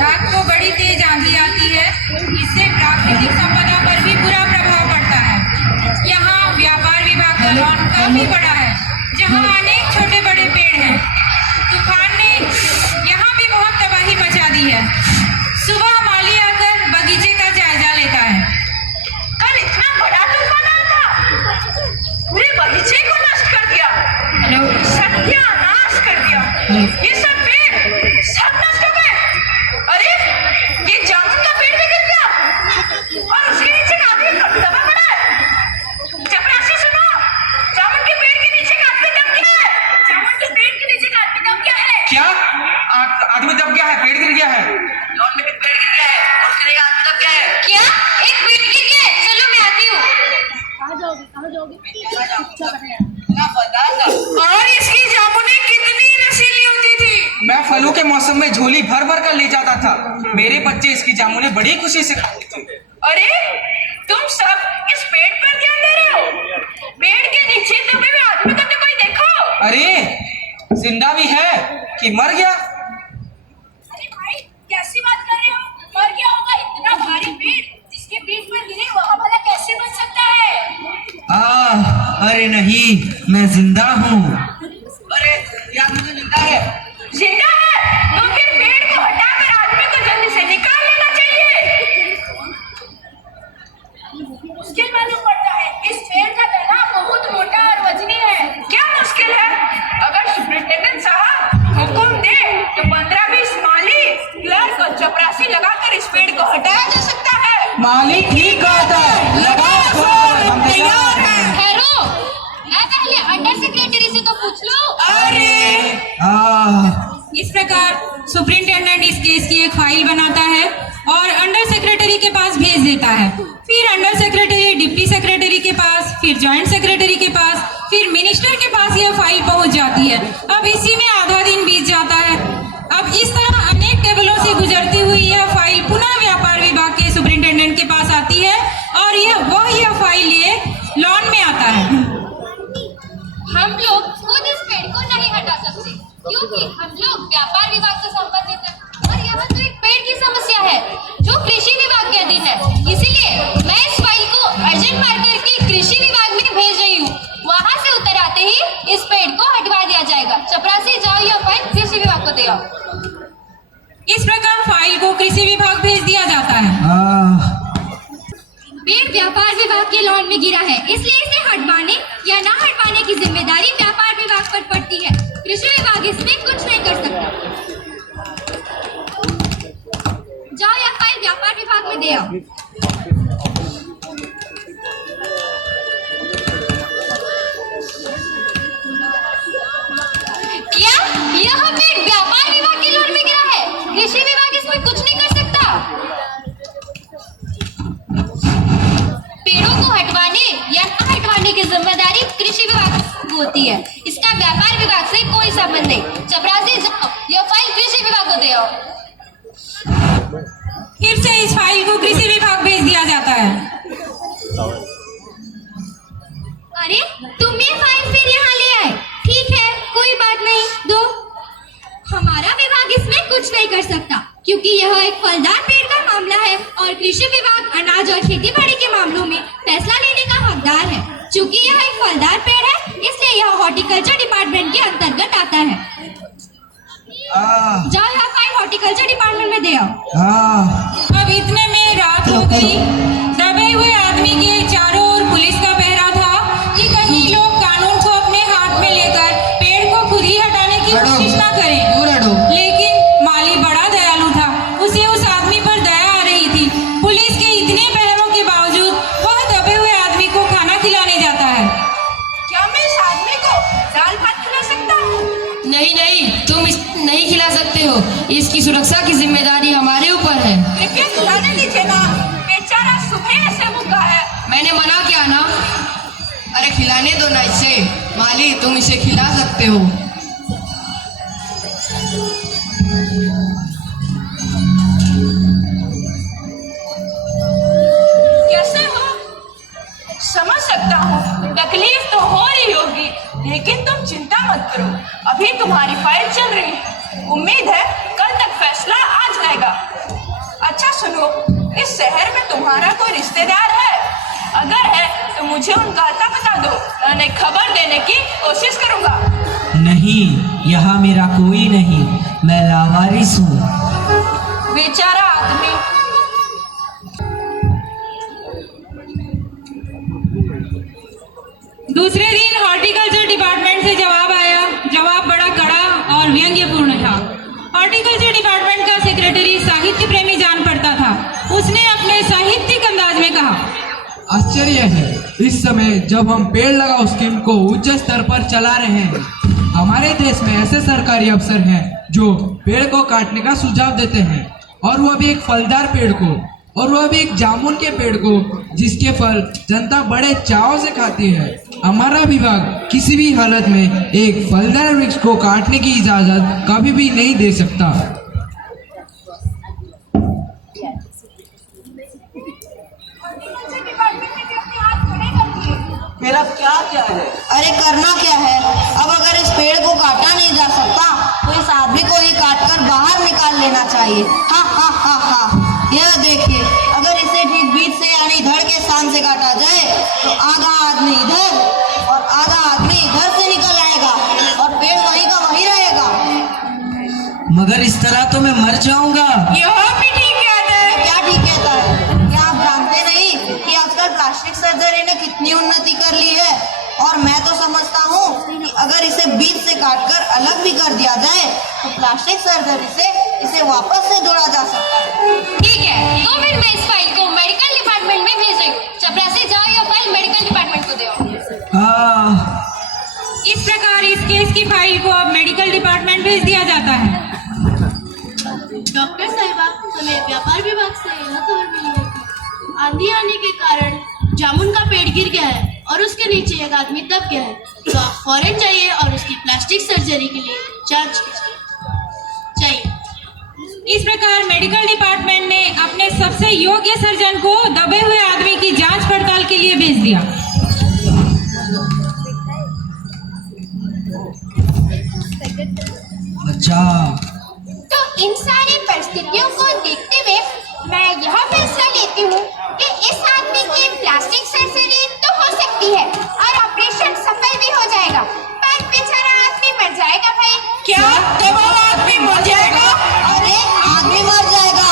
रात को बड़ी तेज आंधी आती है। इससे प्राकृतिक संपदा पर भी बुरा प्रभाव पड़ता है। यहाँ व्यापार विभाग का लॉन काफी बड़ा है, जहाँ अनेक छोटे बड़े पेड़ हैं। तूफान ने यहाँ भी बहुत तबाही मचा दी है। सुबह माली आकर बगीचे का जायजा लेता है। कल इतना बड़ा तूफान आया था, पूरे बगीचे को नष्ट कर दिया। सत्यानाश कर दिया। ये सब पेड़ सब नष्ट हो गए। अरे ये जामुन का पेड़ भी गिर गया और उसके नीचे का आदमी दबा पड़ा है। चपरासी सुनो, जामुन के पेड़ के नीचे का आदमी दब गया है। जामुन के पेड़ के नीचे का आदमी दब गया है। क्या आदमी दब गया है? पेड़ गिर गया है? लॉन में पेड़ गिर गया है और उसके नीचे आदमी दब गया है। क्या? एक पेड़ गिर गया है? चलो मैं आती हूँ। और इसकी जामुनें कितनी नशीली होती थी। मैं फलों के मौसम में झोली भर भर कर ले जाता था। मेरे बच्चे इसकी जामुनें बड़ी खुशी से खाते थे। अरे तुम सब इस पेड़ पर ध्यान दे रहे हो? पेड़ के नीचे दबे हुए आदमी को तो कोई देखो। अरे जिंदा भी है कि मर गया? अरे भाई कैसी बात कर रहे हो? मर गया होगा। इतना भारी पेड़ जिसके पीठ पर गिरे वहाँ भला कैसे बच सकता है? अरे नहीं, मैं जिंदा हूँ। अरे ये आदमी तो जिंदा है। जिंदा है तो फिर पेड़ को हटाकर आदमी को जल्दी से निकाल लेना चाहिए। मुश्किल मालूम पड़ता है। इस पेड़ का तना बहुत मोटा और वजनी है। क्या मुश्किल है? अगर सुपरिटेंडेंट साहब हुक्म दे तो 15-20 माली, क्लर्क और चपरासी लगाकर इस पेड़ को हटाया जा सकता है। माली ठीक कहता है, लगाओ हम तैयार हैं। ठहरो, मैं पहले अंडर सेक्रेटरी से तो पूछ लो। इस प्रकार सुपरिंटेंडेंट इस केस की एक फाइल बनाता है और अंडर सेक्रेटरी के पास भेज देता है। फिर अंडर सेक्रेटरी डिप्टी सेक्रेटरी के पास, फिर जॉइंट सेक्रेटरी के पास, फिर मिनिस्टर के पास यह फाइल पहुंच जाती है। अब इसी में आधा दिन बीत जाता है। अब इस तरह अनेक टेबलों से गुजरती हुई यह फाइल पुनः व्यापार विभाग के सुपरिंटेंडेंट के पास आती है और यह फाइल लिए लॉन में आता है। हम लोग खुद इस पेड़ को नहीं हटा सकते क्योंकि हम लोग व्यापार विभाग से संबंधित हैं और यहाँ तो एक पेड़ की समस्या है जो कृषि विभाग के अधीन है। इसीलिए मैं इस फाइल को अर्जेंट मार्क करके कृषि विभाग में भेज रही हूँ। वहाँ से उतर आते ही इस पेड़ को हटवा दिया जाएगा। चपरासी जाओ, यह फाइल कृषि विभाग को दे आओ। इस प्रकार फाइल को कृषि विभाग भेज दिया जाता है। पेड़ व्यापार विभाग के लॉन में गिरा है, इसलिए इसे हटवाने या ना हटवाने की जिम्मेदारी व्यापार विभाग पर पड़ती है। कृषि विभाग इसमें कुछ नहीं कर सकता। जाओ यह फाइल व्यापार विभाग में दे आओ। क्या यह पेड़ व्यापार विभाग के लॉन में गिरा है? कृषि विभाग इसमें कुछ नहीं कर सकता। पेड़ों को हटवाने या न हटवाने की जिम्मेदारी कृषि विभाग को होती है। इसका व्यापार विभाग से कोई संबंध नहीं। चपरासी जाओ, यह फाइल कृषि विभाग को दे आओ। फिर से इस फाइल को कृषि विभाग भेज दिया जाता है। अरे तुम ये फाइल फिर यहाँ ले आए? ठीक है, कोई बात नहीं, दो। हमारा विभाग इसमें कुछ नहीं कर सकता क्योंकि यह एक फलदार पेड़ का मामला है और कृषि विभाग अनाज और खेती बाड़ी के मामलों में फैसला लेने का हकदार है। चूंकि यह एक फलदार पेड़ है इसलिए यह हॉर्टिकल्चर डिपार्टमेंट के अंतर्गत आता है। जाओ यह फाइल हॉर्टिकल्चर डिपार्टमेंट में दे आओ। अब इतने में रात हो गई। दबे हुए आदमी के चारों ओर पुलिस का पहरा था कि कहीं लोग कानून को अपने हाथ में लेकर पेड़ को खुद ही हटाने की कोशिश न करें। लेकिन माली बड़ा दयालु था, उसे उस आदमी पर दया आ रही थी। पुलिस के इतने पहरों के बावजूद वह दबे हुए आदमी को खाना खिलाने जाता है। क्या मैं इस आदमी को दाल भात खिला सकता हूँ? नहीं, तुम नहीं खिला सकते हो। इसकी सुरक्षा की जिम्मेदारी हमारे ऊपर है। कृपया खिलाने दीजिए ना, बेचारा सुबह से भूखा है। मैंने मना किया ना। अरे खिलाने दो ना इसे। माली तुम इसे खिला सकते हो। कैसे हो? समझ सकता हूँ, तकलीफ तो हो रही होगी, लेकिन तुम चिंता मत करो। अभी तुम्हारी फाइल चल रही है। उम्मीद है कल तक फैसला आ जाएगा। शहर में तुम्हारा कोई रिश्तेदार है? अगर है तो मुझे उनका पता बता दो, मैं उन्हें खबर देने की कोशिश करूंगा। नहीं, यहाँ मेरा कोई नहीं, मैं लावारिस हूँ। बेचारा आदमी। दूसरे दिन हॉर्टिकल्चर डिपार्टमेंट से जवाब आया। जवाब बड़ा कड़ा और व्यंग्यपूर्ण था। हॉर्टिकल्चर डिपार्टमेंट का सेक्रेटरी साहित्य प्रेमी जान पड़ता था। उसने अपने साहित्यिक अंदाज में कहा, आश्चर्य है, इस समय जब हम पेड़ लगाओ स्कीम को उच्च स्तर पर चला रहे हैं, हमारे देश में ऐसे सरकारी अफसर हैं जो पेड़ को काटने का सुझाव देते हैं, और वह भी एक फलदार पेड़ को, और वह भी एक जामुन के पेड़ को, जिसके फल जनता बड़े चाव से खाती है। हमारा विभाग किसी भी हालत में एक फलदार वृक्ष को काटने की इजाजत कभी भी नहीं दे सकता। मेरा क्या क्या है? अरे करना क्या है? अब अगर इस पेड़ को काटा नहीं जा सकता तो इस आदमी को ही काटकर बाहर निकाल लेना चाहिए। हा हा हा हा। यह देखिए, अगर इसे ठीक बीच से यानी धड़ के स्थान से काटा जाए तो आधा आदमी इधर और आधा आदमी इधर से निकल आएगा और पेड़ वहीं का वहीं रहेगा। मगर इस तरह तो मैं मर जाऊंगा। यह भी ठीक कहता है। क्या ठीक कहता है? क्या आप जानते नहीं कि आजकल प्लास्टिक सर्जरी ने कितनी उन्नति कर ली है? और मैं तो समझता हूँ कि अगर इसे बीच से काटकर अलग भी कर दिया जाए तो प्लास्टिक सर्जरी से इसे वापस से जोड़ा जा सकता है। ठीक है, तो फिर मैं इस फाइल को मेडिकल डिपार्टमेंट में भेज रही हूँ। चपरासी जाओ, ये फाइल मेडिकल डिपार्टमेंट को दो। इस प्रकार इस केस की फाइल को अब मेडिकल डिपार्टमेंट भेज दिया जाता है। डॉक्टर साहिबा, हमें व्यापार विभाग से यह खबर मिली है कि आंधी आने के कारण जामुन का पेड़ गिर गया है और उसके नीचे एक आदमी दब गया है। तो आप फौरन जाइए और उसकी प्लास्टिक सर्जरी के लिए जांच कीजिए। चाहिए। इस प्रकार मेडिकल डिपार्टमेंट ने अपने सबसे योग्य सर्जन को दबे हुए आदमी की जांच पड़ताल के लिए भेज दिया। अच्छा, तो इन सारी परिस्थितियों को देखते हुए मैं यह फैसला लेती हूँ कि इस आदमी की प्लास्टिक सर्जरी तो हो सकती है और ऑपरेशन सफल भी हो जाएगा, पर बेचारा आदमी मर जाएगा। भाई क्या दबा आदमी मर जाएगा? अरे आदमी मर जाएगा।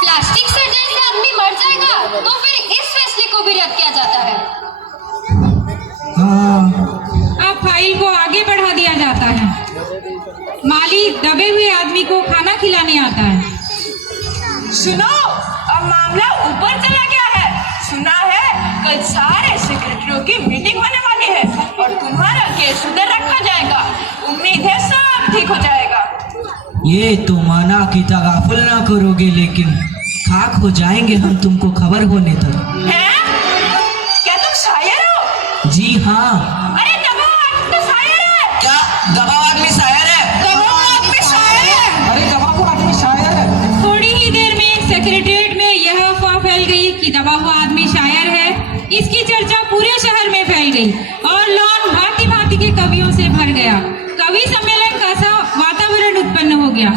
प्लास्टिक सर्जरी से आदमी मर जाएगा, तो फिर इस फैसले को भी रद्द किया जाता है। अब फाइल को आगे बढ़ा दिया जाता है। माली दबे हुए आदमी को खाना खिलाने आता है। सुनो, अब मामला ऊपर चला गया है। सुना है कल सारे सेक्रेटरियों की मीटिंग होने वाली है और तुम्हारा केस उधर रखा जाएगा। उम्मीद है सब ठीक हो जाएगा। ये तो माना कि तगाफुल ना करोगे, लेकिन खाक हो जाएंगे हम तुमको खबर होने तक। हैं? क्या तुम शायर हो? जी हाँ। अरे दबा आदमी तो शायर है। क्या दबाव आदमी शायर है? दबा आदमी शायर है। अरे दबाव आदमी शायर है। थोड़ी ही देर में सेक्रेटरीट में यह अफवाह फैल गई कि दबा हुआ आदमी शायर है। इसकी चर्चा पूरे शहर में फैल गई और लॉन भांति भांति के कवियों से भर गया। कवि सम्मेलन का सा वातावरण उत्पन्न हो गया।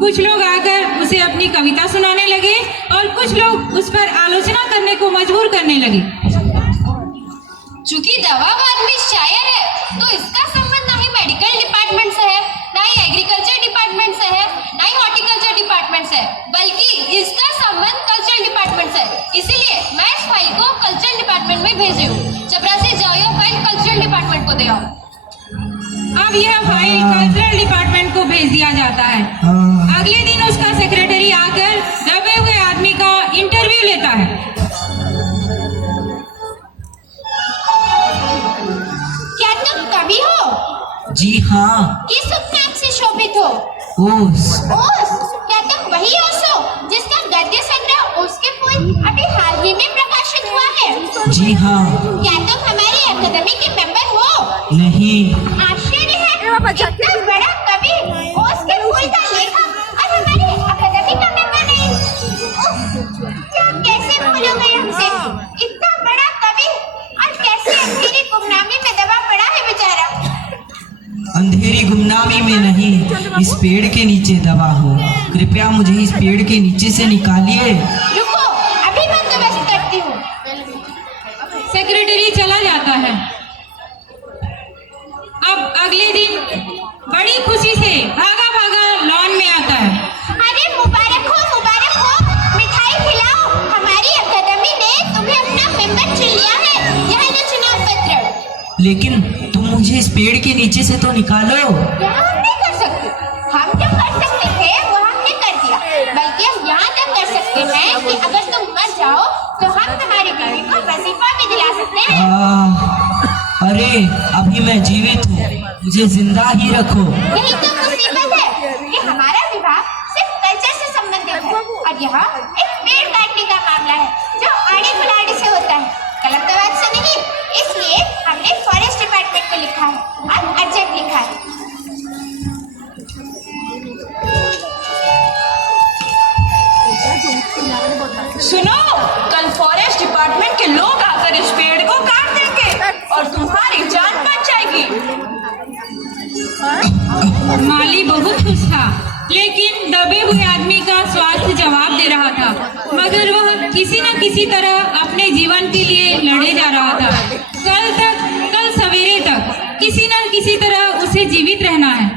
कुछ लोग आकर उसे अपनी कविता सुनाने लगे और कुछ लोग उस पर आलोचना करने को मजबूर करने लगे। चूंकि दवा आदमी शायर है, तो इसका संबंध ना ही मेडिकल डिपार्टमेंट से है, ना ही एग्रीकल्चर डिपार्टमेंट से है, ना ही हॉर्टिकल्चर डिपार्टमेंट से है, बल्कि इसका संबंध कल्चरल डिपार्टमेंट से है। इसीलिए मैं इस फाइल को कल्चरल डिपार्टमेंट में भेज रही हूँ। चपरासी जाओ, यह फाइल कल्चरल डिपार्टमेंट को दे आओ। अब यह फाइल कल्चरल डिपार्टमेंट को भेज दिया जाता है। अगले दिन उसका सेक्रेटरी आकर दबे हुए आदमी का इंटरव्यू लेता है। क्या तुम कवि हो? जी हाँ। किस उपनाम से शोभित हो? ओस। ओस? क्या तुम वही ओस हो जिसका गद्य संग्रह ओस के फूल अभी हाल ही में प्रकाशित हुआ है? जी हाँ। क्या तुम हमारी अकादमी के मेंबर हो? नहीं। आश्चर्य है, इतना बड़ा कवि ओस के फूल का लेखक और हमारी अकादमी का मेंबर नहीं। क्या कैसे भूलोगे हमसे? इतना बड़ा कवि और कैसे अंधेरी गुमनामी में दबा पड़ा है बेचारा। अंधेरी गुमनामी में नहीं, इस पेड़ के नीचे दबा हो। कृपया मुझे इस पेड़ के नीचे से निकालिए। रुको, अभी सेक्रेटरी चला जाता है। अब अगले दिन बड़ी खुशी से भागा भागा लॉन में आता है। अरे मुबारक हो, मिठाई खिलाओ। हमारी अकादमी ने तुम्हें अपना मेंबर चुन लिया है। यह है चुनाव पत्र। लेकिन तुम मुझे इस पेड़ के नीचे से तो निकालो। यह हम नहीं कर सकते। हम जो कर सकते थे वो हमने कर दिया। बल्कि हम यहाँ तक कर सकते हैं कि अगर तुम मर जाओ तो हम तुम्हारी बीवी को वजीफा भी दिला सकते हैं। अरे अभी मैं जीवित हूँ, मुझे जिंदा ही रखो। यही तो मुसीबत है कि हमारा विभाग सिर्फ कल्चर से संबंधित है और यह एक पेड़ काटने का मामला है जो आड़ी बुलाड़ी से होता है, गलतबाज से नहीं। इसलिए हमने फॉरेस्ट डिपार्टमेंट को लिखा है और अर्जेंट लिखा है। सुनो, कल फॉरेस्ट डिपार्टमेंट के लोग आकर इस पेड़ को काट देंगे और तुम्हारी जान बच जाएगी। माली बहुत खुश था, लेकिन दबे हुए आदमी का स्वास्थ्य जवाब दे रहा था, मगर वह किसी न किसी तरह अपने जीवन के लिए लड़े जा रहा था। कल सवेरे तक किसी न किसी तरह उसे जीवित रहना है।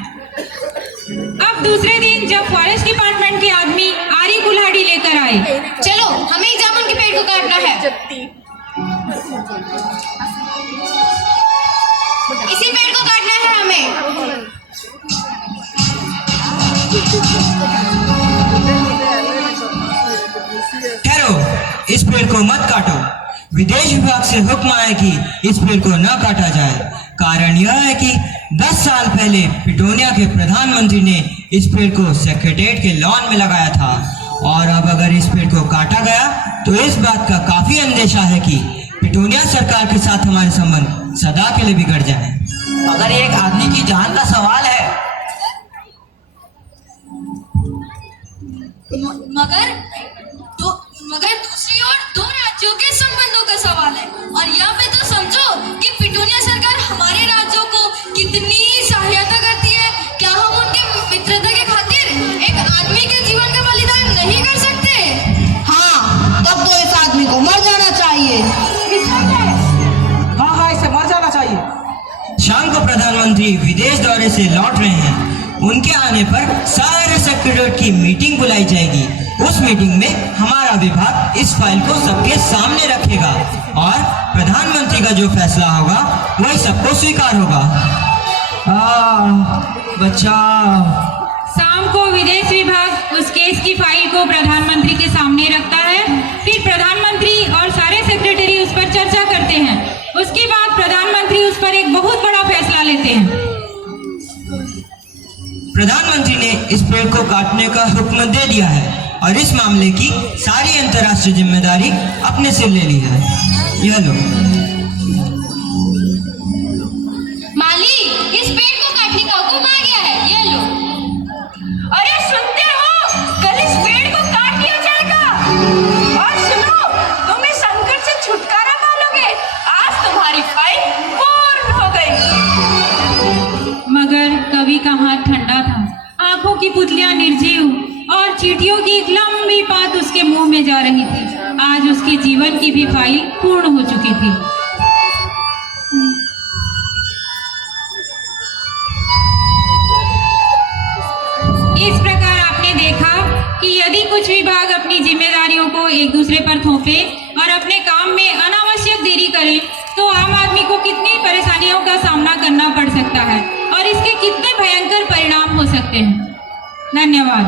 अब दूसरे दिन जब फॉरेस्ट डिपार्टमेंट के आदमी आरी कुल्हाड़ी लेकर आए, चलो हमें जामुन के पेड़ को काटना है। इसी पेड़ को काटना है हमें। ठहरो, इस पेड़ को मत काटो। विदेश विभाग से हुक्म आया कि इस पेड़ को न काटा जाए। कारण यह है कि 10 साल पहले पिटोनिया के प्रधानमंत्री ने इस पेड़ को सेक्रेटेरिएट के लॉन में लगाया था और अब अगर इस पेड़ को काटा गया तो इस बात का काफी अंदेशा है कि पिटोनिया सरकार के साथ हमारे संबंध सदा के लिए बिगड़ जाए। अगर ये एक आदमी की जान का सवाल है, मगर दूसरी ओर 2 राज्यों के संबंधों का सवाल है। और यहाँ पे तो समझो कि पिटोनिया सरकार हमारे राज्यों को कितनी सहायता करती है। क्या हम उनके मित्रता के खातिर एक आदमी के जीवन का बलिदान नहीं कर सकते? हाँ, तब तो इस आदमी को मर जाना चाहिए। हाँ, इसे मर जाना चाहिए। शाम को प्रधानमंत्री विदेश दौरे से लौट रहे हैं। उनके आने पर सारे सेक्रेटेरिएट की मीटिंग बुलाई जाएगी। उस मीटिंग में हमारा विभाग इस फाइल को सबके सामने रखेगा और प्रधानमंत्री का जो फैसला होगा वही सबको स्वीकार होगा। बचाओ। शाम को विदेश विभाग उस केस की फाइल को प्रधानमंत्री के सामने रखता है। फिर प्रधानमंत्री और सारे सेक्रेटरी उस पर चर्चा करते हैं। उसके बाद प्रधानमंत्री उस पर एक बहुत बड़ा फैसला लेते हैं। प्रधानमंत्री ने इस पेड़ को काटने का हुक्म दे दिया है और इस मामले की सारी अंतर्राष्ट्रीय जिम्मेदारी अपने सिर ले ली है। यह लो। माली, इस पेड़ को काटने का हुक्म आ गया है। ये लो। अरे सुनते हो, कल इस पेड़ को काट दिया जाएगा। और सुनो, तुम इस संकट से छुटकारा पालोगे। आज तुम्हारी फाइल पूर्ण हो गई। मगर कवि का हाथ ठंडा था, आंखों की पुतलियां निर्जीव और चींटियों की एक लंबी पात उसके मुंह में जा रही थी। आज उसके जीवन की भी फाइल पूर्ण हो चुकी थी। इस प्रकार आपने देखा कि यदि कुछ विभाग अपनी जिम्मेदारियों को एक दूसरे पर थोपे और अपने काम में अनावश्यक देरी करें तो आम आदमी को कितनी परेशानियों का सामना करना पड़ सकता है और इसके कितने भयंकर परिणाम हो सकते हैं। धन्यवाद।